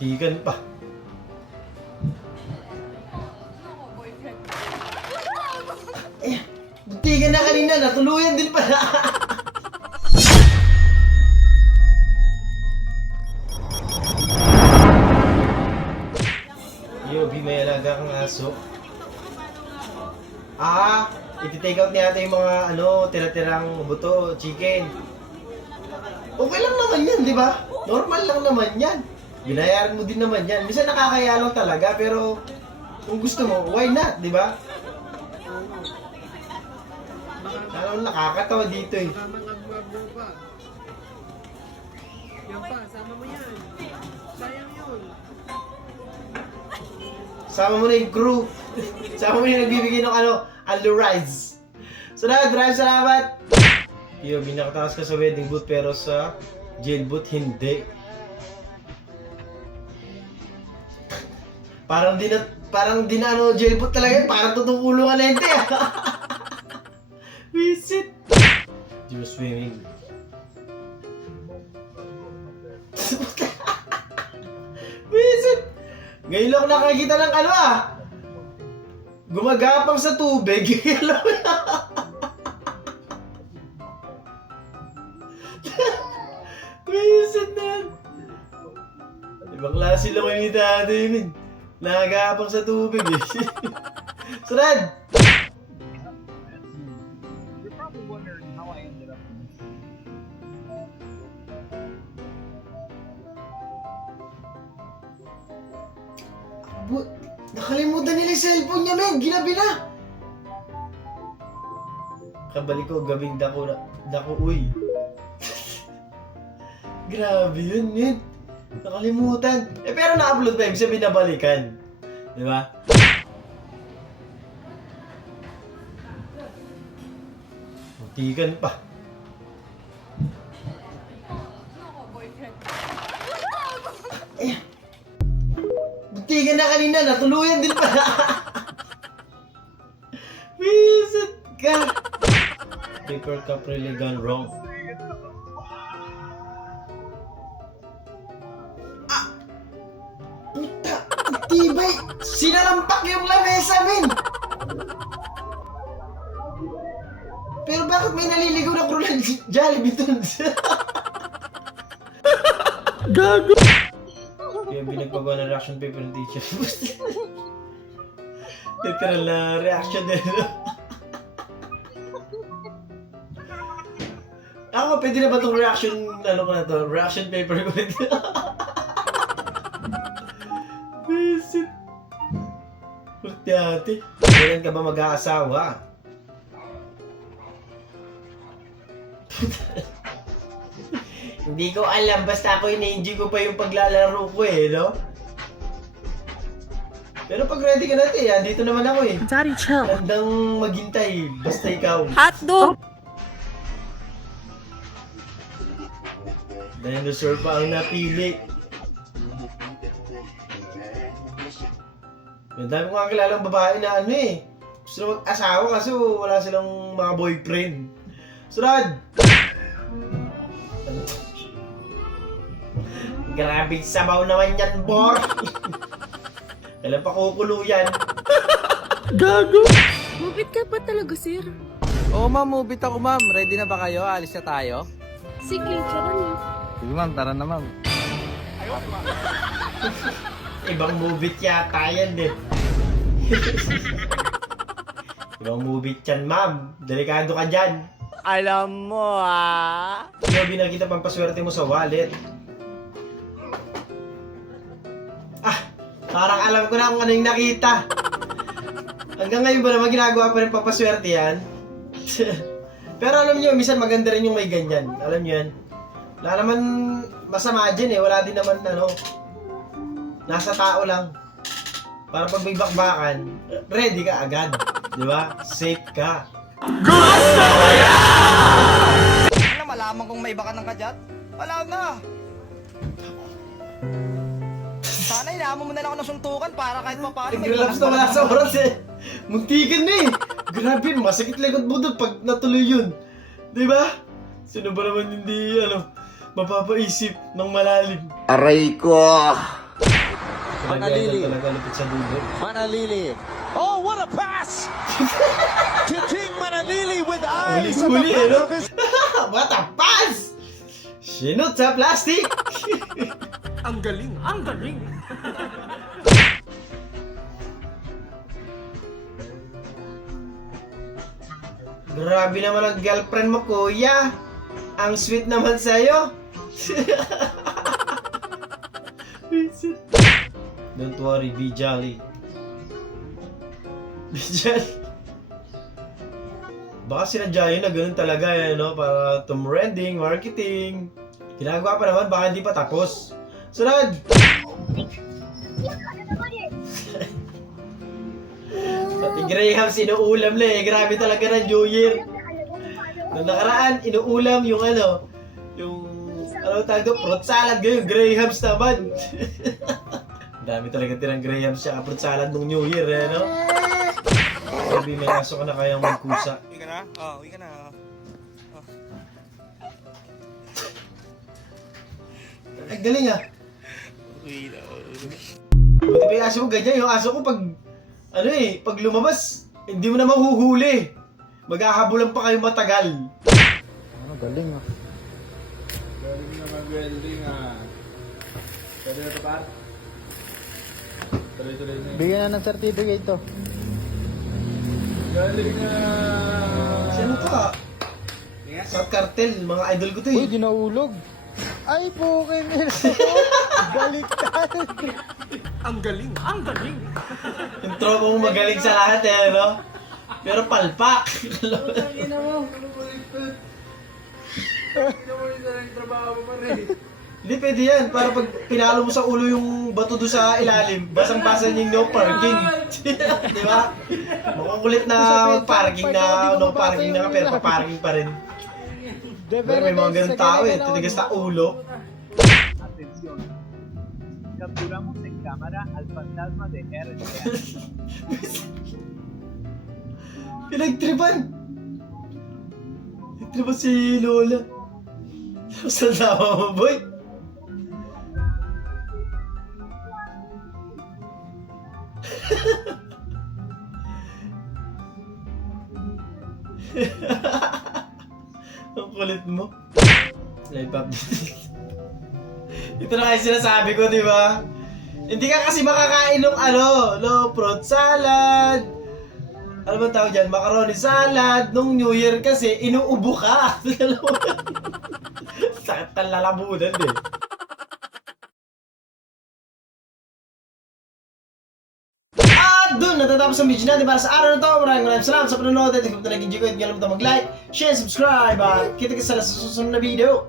Muntikan pa. Muntikan na kanina, natuluyan din pala. Yobi, may alaga kang aso. Iti-take out niya yung mga tira-tirang buto, chicken. Okay lang naman yan, di ba? Normal lang naman yan. Binayaran mo din naman yan. Minsan nakakaya lang talaga, pero kung gusto mo, why not, di ba? Alam, nakakatawa dito eh. Mamangag-wag pa. Yan pa, sama mo yan. Sayang yun. Sama mo na yung crew. Sama mo na yung nagbibigay ng Aldo Rides. Salamat, maraming salamat. Yo, binakatakas ka sa wedding booth pero sa jail booth hindi. Parang di na jail booth talaga yun. Parang tutukulungan na hindi. Visit. You're swimming. Visit. Ngayon lang ako nakakita ng gumagapang sa tubig. Visit na yan. Ibang klase lang yung itado yun. Nakagapang sa tubig eh. Sunod! You're probably wondering how I ended up in this. Nakalimutan nila yung cellphone niya, men. Ginabi na. Kabalik ko, gabing dako, uy. Grabe yun, men. Nakalimutan. Pero na-upload pa, ibig sabihin nabalikan. Di ba? Muntikan pa. Muntikan na kanina, natuluyan din pala. Visit ka. Paper cup really gone wrong. Puta, tibay. Sinalampak yung lamesa, men. Pero bakit may naliligaw na crew ng Jollibee dun? Gago! Kaya binagpagawa ng reaction paper ng teacher. Literal na reaction din. Ako, pwede na ba itong reaction, reaction paper ko ito? Visit. Kurtiyate. Kailan ka ba mag-aasawa? Hindi ko alam, basta ako in-enjoy ko pa yung paglalaro ko no? Pero pag ready ka natin, dito naman ako Daddy, chill. Handang maghintay, basta ikaw. Hotdog! Dinosaur pa ang napili. Ang dami ko nga kilalang babae na gusto na mag-asawa kaso wala silang mga boyfriend. Sunod! Grabing sabaw naman yan, boy! Kailan pa kukulo yan? Gago! Mabit ka pa talaga, sir. Oo ma'am, mubit ako ma'am. Ready na ba kayo? Alis na tayo? Sige, tara na. Sige ma'am, tara na ma'am. Ibang movie yata yan Ibang movie yan, ma'am. Delikado ka dyan. Alam mo Sabi na kita pampaswerte mo sa wallet. Parang alam ko na kung ano yung nakita. Hanggang ngayon ba naman ginagawa pa rin pampaswerte yan? Pero alam niyo, minsan maganda rin yung may ganyan. Alam niyo yan? Wala naman masama dyan Wala din naman nasa tao lang. Para pag may bakbakan, ready ka agad. Di ba? Safe ka. Gusto ko yan! Ano, malaman kung may baka ng kadyat? Wala na! Sana inaamo mo na lang ako ng suntukan para kahit pa paano may Nag-relapse na wala sa oras Muntikan na Grabe, masakit likod mo doon pag natuloy yun. Di ba? Sino ba naman hindi, mapapaisip ng malalim? Aray ko! Manalili. Talaga lupit sa dulo. Manalili. Oh, what a pass! to King Manalili with eyes at the Huli-huli, back no? of his... What a pass! Sinot sa plastic! Ang galing. Ang galing. Grabe naman ang girlfriend mo, kuya. Ang sweet naman sa'yo. Don't worry, be jolly. Be jolly. Baka sinadya yun na ganun talaga no? Para trending, marketing. Ginagawa pa naman, baka hindi pa tapos. Sunod! Pati Graham, sinuulam na eh. Grabe talaga na New Year. Nung nakaraan, inuulam yung tawag doon, fruit salad ngayon, Grahams naman. Ang dami talaga tirang Grahams siya, fruit salad nung New Year, eh, no? Sabi, may aso ka na kayang magkusa. Uwi ka na? Oo, uwi ka na. Ay, galing ah. Uwi na. Buti pa yung aso ko ganyan, yung aso ko pag, pag lumabas, hindi mo na mahuhuli. Maghahabulan pa kayo matagal. Galing ah. Galing na mag-welding ah. Pwede na ito, par? Tuloy-tuloy na yun. Bigyan na ng certificate to. Galing na! Sino ka? South Cartel, mga idol ko to Uy, eh. di nahulog. Ay, pukin nila. Baliktad. Ang galing. Ang galing. Yung tropa mo magaling sa lahat eh, no? Pero palpak. Hindi mo isa ng trabaho mo pa rin. Hindi pwede yan. Para pag pinalo mo sa ulo yung bato doon sa ilalim, basang-basa yung no parking. Di ba? Makukulit na parking na, no parking na pero pa-parking pa rin. Pero may mga ganun tao eh, titigas na ulo. Atención. Capturamos en cámara al fantasma de RTA. Pinagtripan! Pinagtripan si Lola. Saan tama mo, boy? Ang kulit mo. Live update. Ito na kasi sinasabi ko, di ba? Hindi ka kasi makakain ng fruit salad. Ano ba tawag dyan? Macaroni salad. Nung New Year kasi, inuubo ka. Sakit ang lalamunan eh. At doon natatapos ang video natin para sa araw na to. Maraming salamat sa panonood. At kung talagang enjoy ko, hindi kalimutan mag-like, share, subscribe. At kita-kita sa susunod na video.